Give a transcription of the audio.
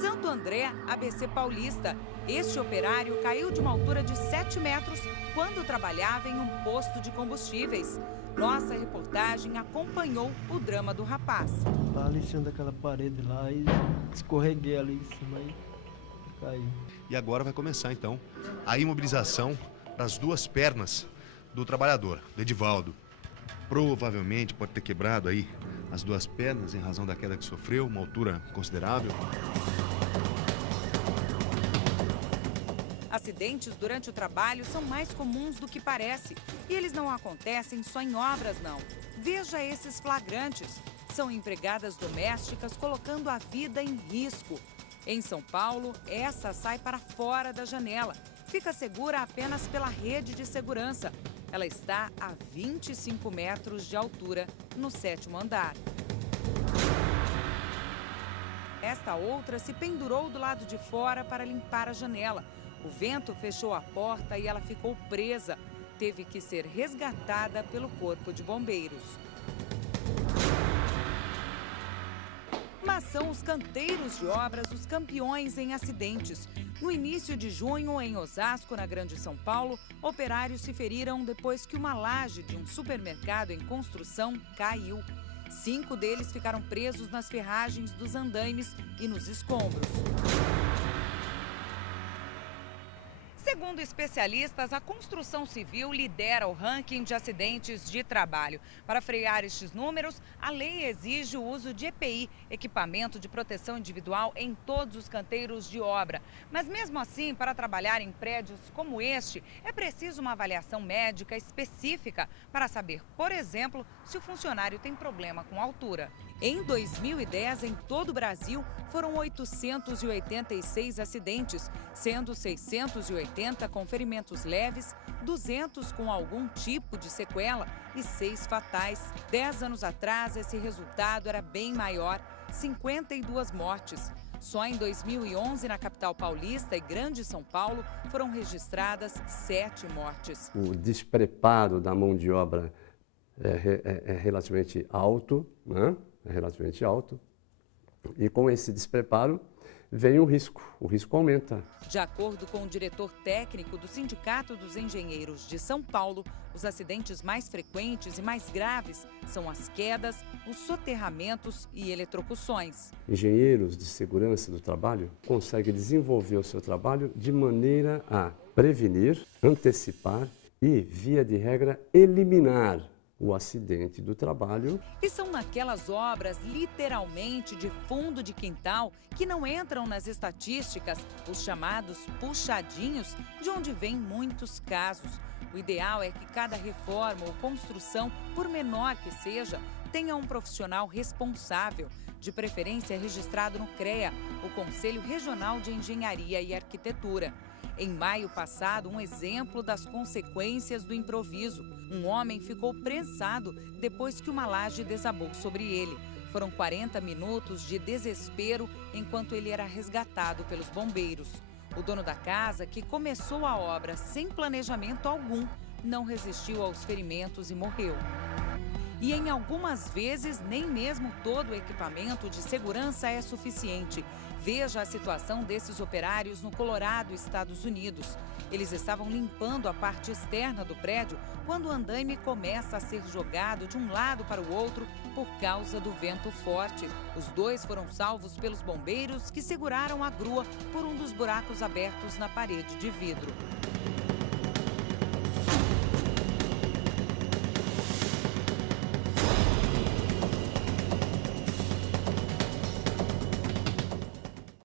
Santo André, ABC Paulista. Este operário caiu de uma altura de 7 metros quando trabalhava em um posto de combustíveis. Nossa reportagem acompanhou o drama do rapaz. Estava lixando aquela parede lá e escorreguei ali em cima e caí. E agora vai começar, então, a imobilização das duas pernas do trabalhador, do Edivaldo. Provavelmente pode ter quebrado aí as duas pernas em razão da queda que sofreu, uma altura considerável. Acidentes durante o trabalho são mais comuns do que parece. E eles não acontecem só em obras, não. Veja esses flagrantes. São empregadas domésticas colocando a vida em risco. Em São Paulo, essa sai para fora da janela. Fica segura apenas pela rede de segurança. Ela está a 25 metros de altura no 7º andar. Esta outra se pendurou do lado de fora para limpar a janela. O vento fechou a porta e ela ficou presa. Teve que ser resgatada pelo Corpo de Bombeiros. Mas são os canteiros de obras os campeões em acidentes. No início de junho, em Osasco, na Grande São Paulo, operários se feriram depois que uma laje de um supermercado em construção caiu. 5 deles ficaram presos nas ferragens dos andaimes e nos escombros. Segundo especialistas, a construção civil lidera o ranking de acidentes de trabalho. Para frear estes números, a lei exige o uso de EPI, equipamento de proteção individual, em todos os canteiros de obra. Mas mesmo assim, para trabalhar em prédios como este, é preciso uma avaliação médica específica para saber, por exemplo, se o funcionário tem problema com altura. Em 2010, em todo o Brasil, foram 886 acidentes, sendo 680 com ferimentos leves, 200 com algum tipo de sequela e 6 fatais. 10 anos atrás, esse resultado era bem maior, 52 mortes. Só em 2011, na capital paulista e Grande São Paulo, foram registradas 7 mortes. O despreparo da mão de obra é relativamente alto, né? É relativamente alto, e com esse despreparo vem o risco aumenta. De acordo com o diretor técnico do Sindicato dos Engenheiros de São Paulo, os acidentes mais frequentes e mais graves são as quedas, os soterramentos e eletrocuções. Engenheiros de segurança do trabalho conseguem desenvolver o seu trabalho de maneira a prevenir, antecipar e, via de regra, eliminar o acidente do trabalho. E são naquelas obras, literalmente, de fundo de quintal, que não entram nas estatísticas, os chamados puxadinhos, de onde vêm muitos casos. O ideal é que cada reforma ou construção, por menor que seja, tenha um profissional responsável, de preferência registrado no CREA, o Conselho Regional de Engenharia e Arquitetura. Em maio passado, um exemplo das consequências do improviso. Um homem ficou prensado depois que uma laje desabou sobre ele. Foram 40 minutos de desespero enquanto ele era resgatado pelos bombeiros. O dono da casa, que começou a obra sem planejamento algum, não resistiu aos ferimentos e morreu. E em algumas vezes, nem mesmo todo o equipamento de segurança é suficiente. Veja a situação desses operários no Colorado, Estados Unidos. Eles estavam limpando a parte externa do prédio quando o andaime começa a ser jogado de um lado para o outro por causa do vento forte. Os 2 foram salvos pelos bombeiros que seguraram a grua por um dos buracos abertos na parede de vidro.